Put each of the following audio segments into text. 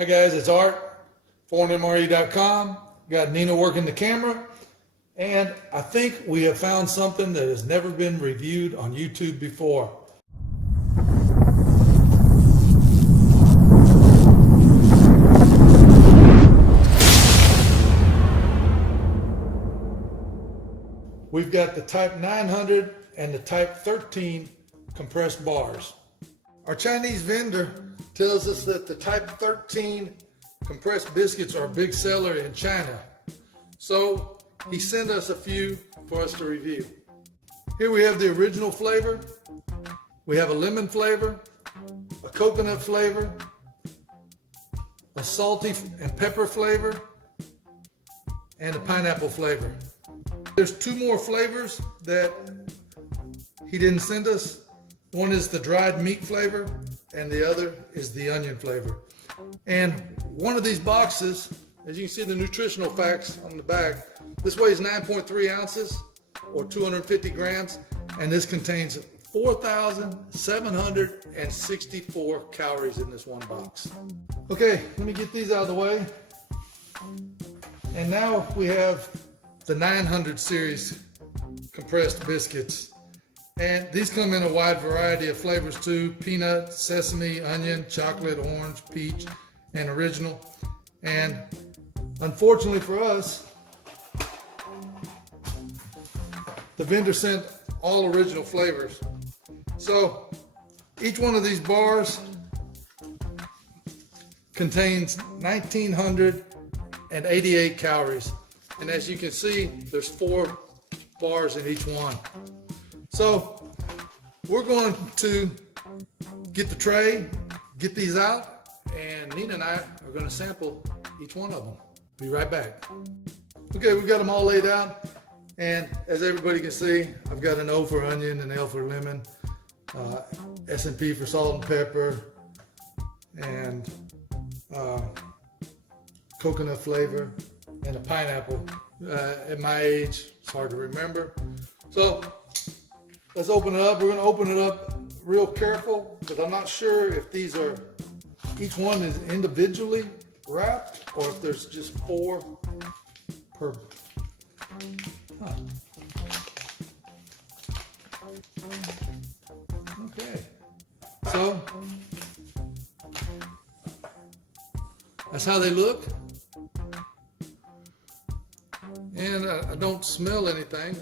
Hi guys, it's Art, ForeignMRE.com. Got Nina working the camera, and I think we have found something that has never been reviewed on YouTube before. We've got the Type 900 and the Type 13 compressed bars. Our Chinese vendor tells us that the Type 13 compressed biscuits are a big seller in China. So he sent us a few for us to review. Here we have the original flavor. We have a lemon flavor, a coconut flavor, a salty and pepper flavor, and a pineapple flavor. There's two more flavors that he didn't send us. One is the dried meat flavor, and the other is the onion flavor. And one of these boxes, as you can see the nutritional facts on the back, this weighs 9.3 ounces or 250 grams, and this contains 4,764 calories in this one box. Okay, let me get these out of the way. And now we have the 900 series compressed biscuits. And these come in a wide variety of flavors too: peanut, sesame, onion, chocolate, orange, peach, and original. And unfortunately for us, the vendor sent all original flavors. So each one of these bars contains 1,988 calories. And as you can see, there's 4 bars in each one. So we're going to get the tray, get these out, and Nina and I are going to sample each one of them. Be right back. Okay, we've got them all laid out, and as everybody can see, I've got an O for onion, an L for lemon, S&P for salt and pepper, and coconut flavor, and a pineapple. At my age, it's hard to remember. So let's open it up. We're going to open it up real careful because I'm not sure if these are, each one is individually wrapped or if there's just 4 per. Okay. So that's how they look. And I don't smell anything.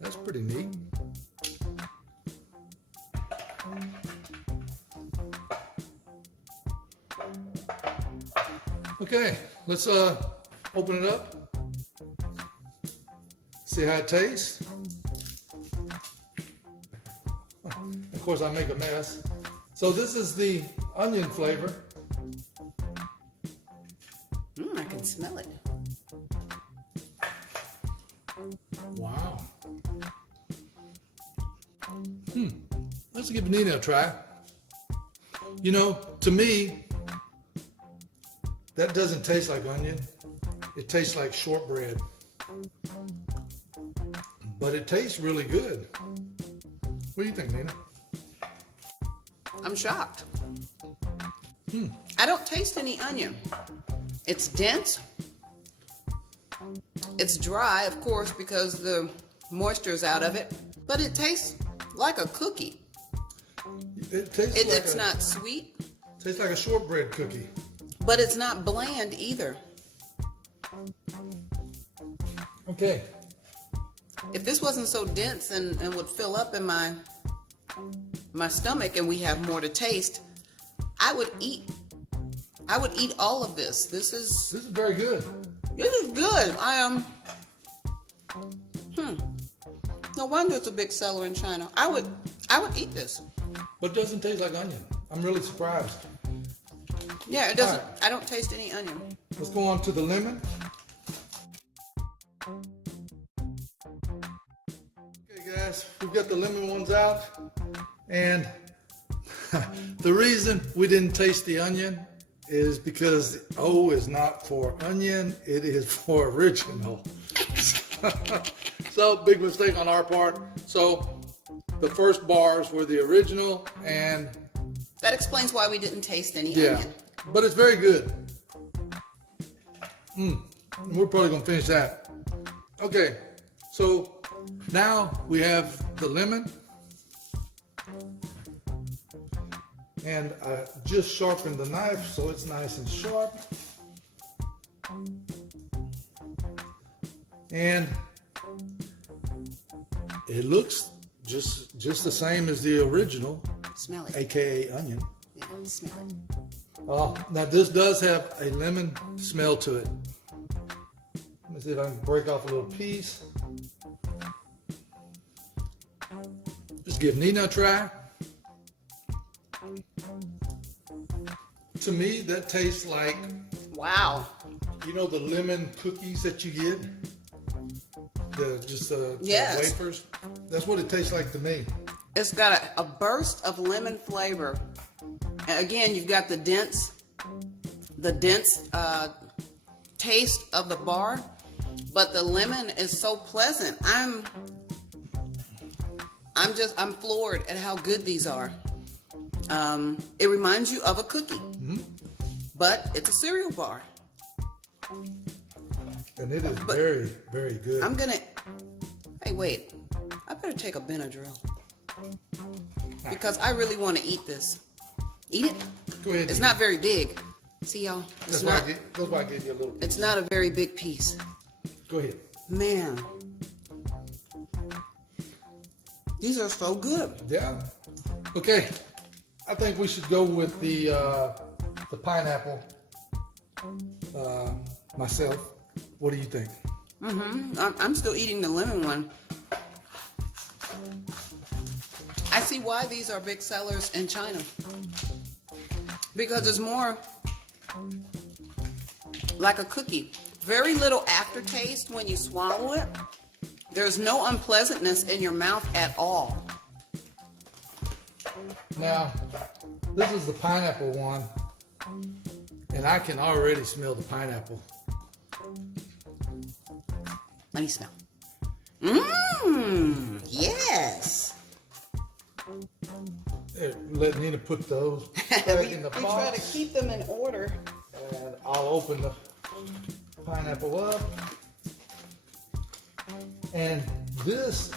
That's pretty neat. Okay, let's open it up. See how it tastes. Of course, I make a mess. So this is the onion flavor. I can smell it. Wow. Let's give Nina a try. You know, to me, that doesn't taste like onion. It tastes like shortbread. But it tastes really good. What do you think, Nina? I'm shocked. I don't taste any onion. It's dense. It's dry, of course, because the moisture is out of it, but it tastes like a cookie. It's not sweet. Tastes like a shortbread cookie. But it's not bland either. Okay. If this wasn't so dense and would fill up in my stomach and we have more to taste, I would eat all of this. This is very good. This is good. No wonder it's a big seller in China. I would eat this. But it doesn't taste like onion. I'm really surprised. Yeah, it doesn't. Right. I don't taste any onion. Let's go on to the lemon. Okay guys, we've got the lemon ones out. And the reason we didn't taste the onion is because the O is not for onion, it is for original. So big mistake on our part. So the first bars were the original, and that explains why we didn't taste any yeah, onion. but it's very good. We're probably gonna finish that. Okay, so now we have the lemon, and I just sharpened the knife so it's nice and sharp. And it looks just the same as the original, Smell it. aka onion. Yeah, smell it. Now this does have a lemon smell to it. Let me see if I can break off a little piece. Just give Nina a try. To me, that tastes like, Wow. you know, the lemon cookies that you get? The Yes. wafers? That's what it tastes like to me. It's got a burst of lemon flavor. And again, you've got the dense taste of the bar, but the lemon is so pleasant. I'm floored at how good these are. It reminds you of a cookie, but it's a cereal bar. And it is very, very good. Hey, wait. I better take a Benadryl because I really want to eat this. Eat it. Go ahead. It's not very big. See, y'all? That's why I gave you a little. It's not a very big piece. Go ahead. Man. These are so good. Yeah. Okay. I think we should go with the pineapple. Myself. What do you think? I'm still eating the lemon one. I see why these are big sellers in China. Because it's more like a cookie. Very little aftertaste when you swallow it. There's no unpleasantness in your mouth at all. Now, this is the pineapple one, and I can already smell the pineapple. Let me smell. Yes. Here, let Nina put those back in the We box. try to keep them in order. And I'll open the pineapple up. And this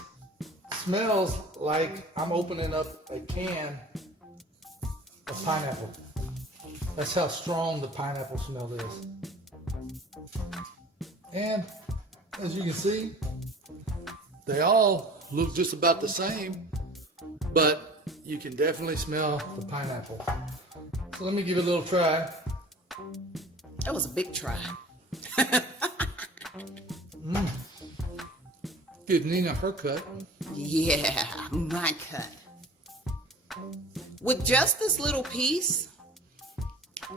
smells like I'm opening up a can of pineapple. That's how strong the pineapple smell is. And as you can see, they all look just about the same, but you can definitely smell the pineapple. So let me give it a little try. That was a big try. Give Nina her cut. Yeah, my cut. With just this little piece,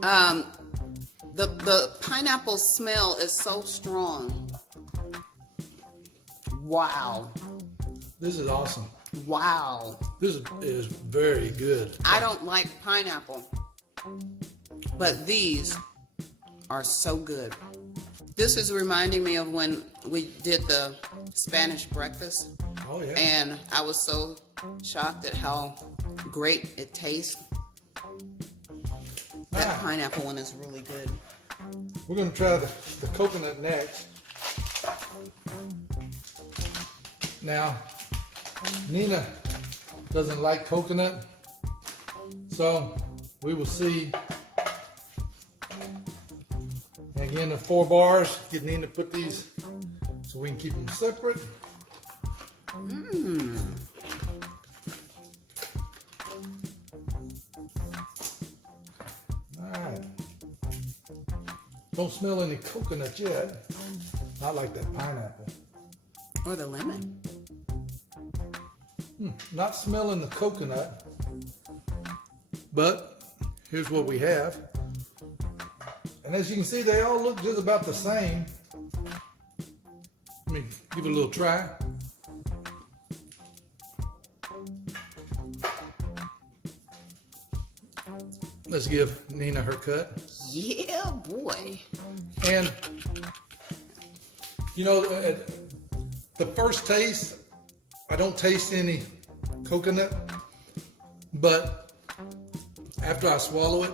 the pineapple smell is so strong. Wow. This is awesome. Wow. This is very good. I don't like pineapple, but these are so good. This is reminding me of when we did the Spanish breakfast, Oh yeah. and I was so shocked at how great it tastes. That pineapple one is really good. We're gonna try the coconut next. Now, Nina doesn't like coconut, so we will see. And again, the 4 bars. Get Nina to put these so we can keep them separate. All right. Don't smell any coconut yet. Not like that pineapple. Or the lemon. Not smelling the coconut, but here's what we have. And as you can see, they all look just about the same. Let me give it a little try. Let's give Nina her cut. Yeah, boy. And, you know, the first taste, I don't taste any coconut, but after I swallow it,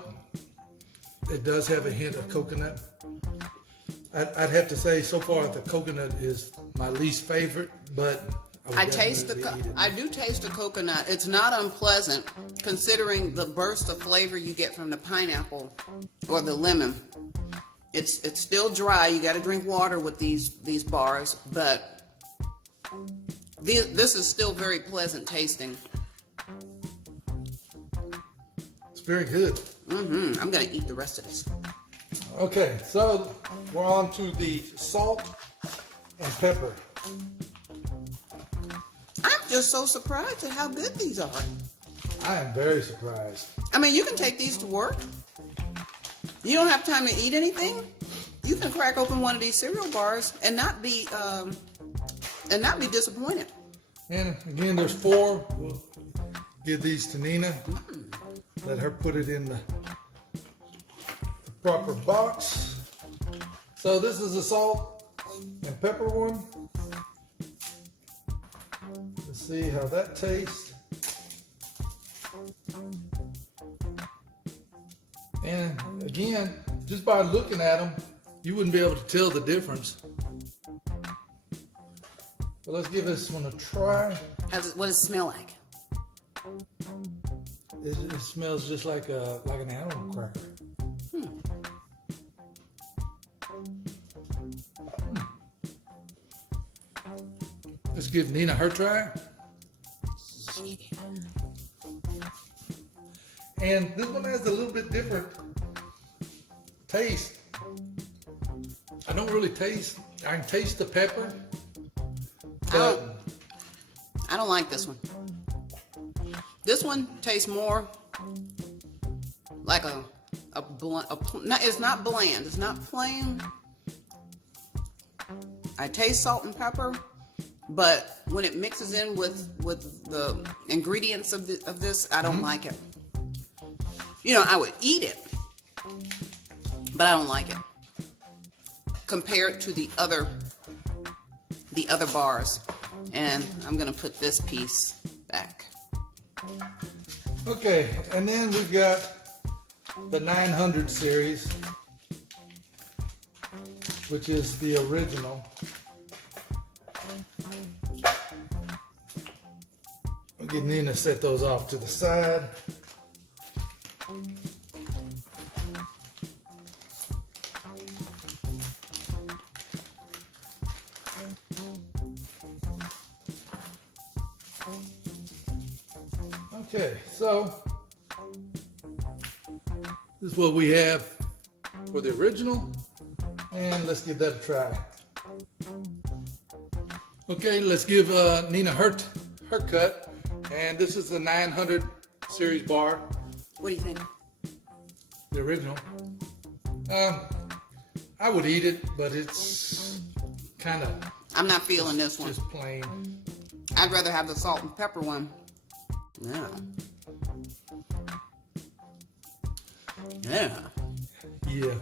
it does have a hint of coconut. I'd have to say so far the coconut is my least favorite, but I do taste the coconut. It's not unpleasant considering the burst of flavor you get from the pineapple or the lemon. It's still dry. You got to drink water with these bars, but this is still very pleasant tasting. It's very good. I'm gonna eat the rest of this. Okay, so we're on to the salt and pepper. I'm just so surprised at how good these are. I am very surprised. I mean, you can take these to work. You don't have time to eat anything. You can crack open one of these cereal bars and not be disappointed. And again, there's 4. We'll give these to Nina. Let her put it in the proper box. So this is the salt and pepper one. Let's see how that tastes. And again, just by looking at them, you wouldn't be able to tell the difference. But let's give this one a try. What does it smell like? It smells just like an animal cracker. Let's give Nina her try. And this one has a little bit different taste. I don't really taste, I can taste the pepper. But I don't like this one. This one tastes more like it's not bland, it's not plain. I taste salt and pepper, but when it mixes in with the ingredients of this, I don't like it. You know, I would eat it, but I don't like it. Compared to the other bars. And I'm gonna put this piece back. okay, and then we've got the 900 series, which is the original. I'll get Nina to set those off to the side. Okay, so this is what we have for the original, and let's give that a try. Okay, let's give Nina her cut, and this is the 900 series bar, What do you think? the original. I would eat it, but it's kind of I'm not feeling this one. just plain. I'd rather have the salt and pepper one. Yeah. Yeah. Yeah,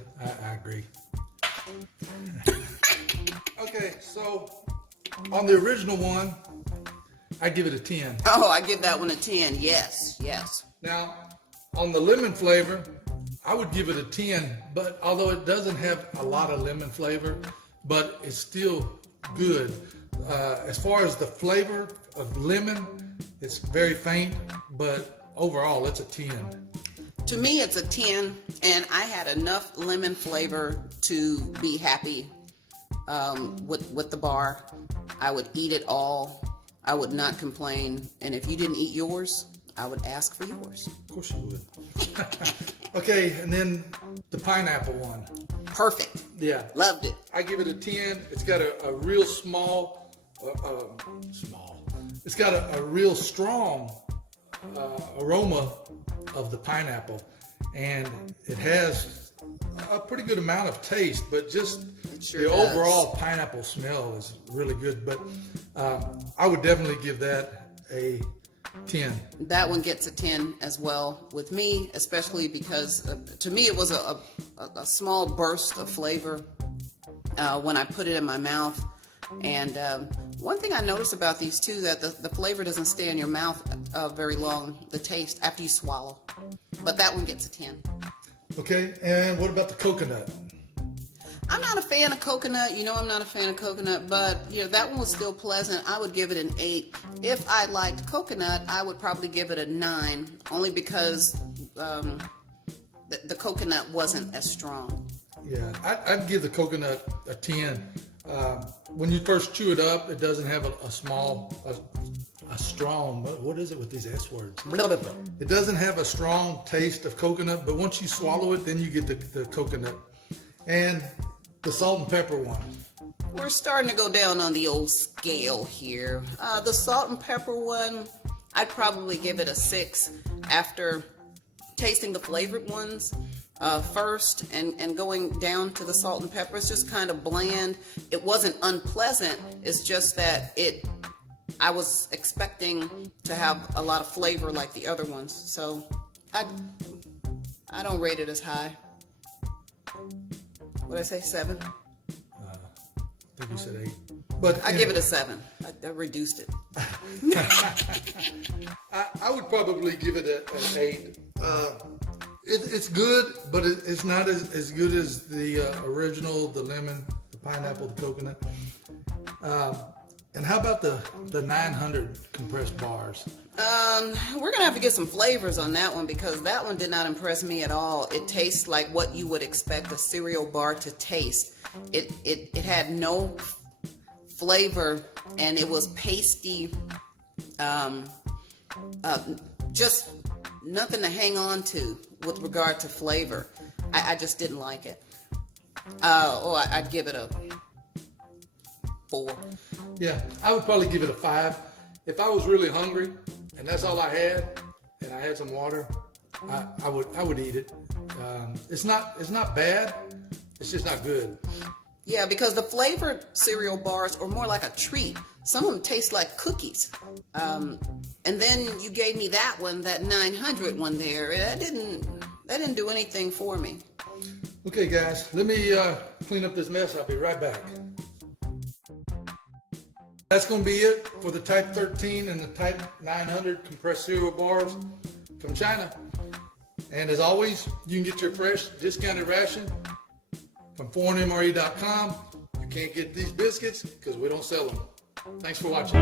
I agree. Okay, so on the original one, I give it a 10. Oh, I give that one a 10. Yes, yes. Now, on the lemon flavor, I would give it a 10, but although it doesn't have a lot of lemon flavor, but it's still good. As far as the flavor of lemon, it's very faint, but overall it's a 10. To me, it's a 10, and I had enough lemon flavor to be happy with the bar. I would eat it all. I would not complain. And if you didn't eat yours, I would ask for yours. Of course you would. Okay, and then the pineapple one. Perfect. Yeah. Loved it. I give it a 10. It's got a real small, it's got a real strong aroma of the pineapple, and it has a pretty good amount of taste, but just sure the does. overall pineapple smell is really good. But I would definitely give that a 10. That one gets a 10 as well with me, especially because to me it was a small burst of flavor when I put it in my mouth. And one thing I noticed about these two, that the flavor doesn't stay in your mouth very long, the taste, after you swallow. But that one gets a 10. Okay, and what about the coconut? I'm not a fan of coconut. You know I'm not a fan of coconut, but that one was still pleasant. I would give it an 8. If I liked coconut, I would probably give it a 9, only because the coconut wasn't as strong. Yeah, I'd give the coconut a 10. When you first chew it up, it doesn't have a strong, what is it with these S words? It doesn't have a strong taste of coconut, but once you swallow it, then you get the coconut. And the salt and pepper one. We're starting to go down on the old scale here. The salt and pepper one, I'd probably give it a 6 after tasting the flavored ones first and going down to the salt and pepper. It's just kind of bland. It wasn't unpleasant. It's just that I was expecting to have a lot of flavor like the other ones. So I don't rate it as high. What did I say, 7? I think you said 8. But I give it a 7. I reduced it. I would probably give it an 8. It's good, but it's not as good as the original, the lemon, the pineapple, the coconut. And how about the 900 compressed bars? We're gonna have to get some flavors on that one, because that one did not impress me at all. It tastes like what you would expect a cereal bar to taste. It had no flavor, and it was pasty. Just nothing to hang on to with regard to flavor. I just didn't like it. I'd give it a 4. Yeah, I would probably give it a 5. If I was really hungry and that's all I had, and I had some water, I would eat it. It's not bad. It's just not good. Yeah, because the flavored cereal bars are more like a treat. Some of them taste like cookies. And then you gave me that 900 one there. That didn't do anything for me. Okay, guys, let me clean up this mess. I'll be right back. That's going to be it for the Type 13 and the Type 900 compressed cereal bars from China. And as always, you can get your fresh discounted ration from ForeignMRE.com. You can't get these biscuits because we don't sell them. Thanks for watching.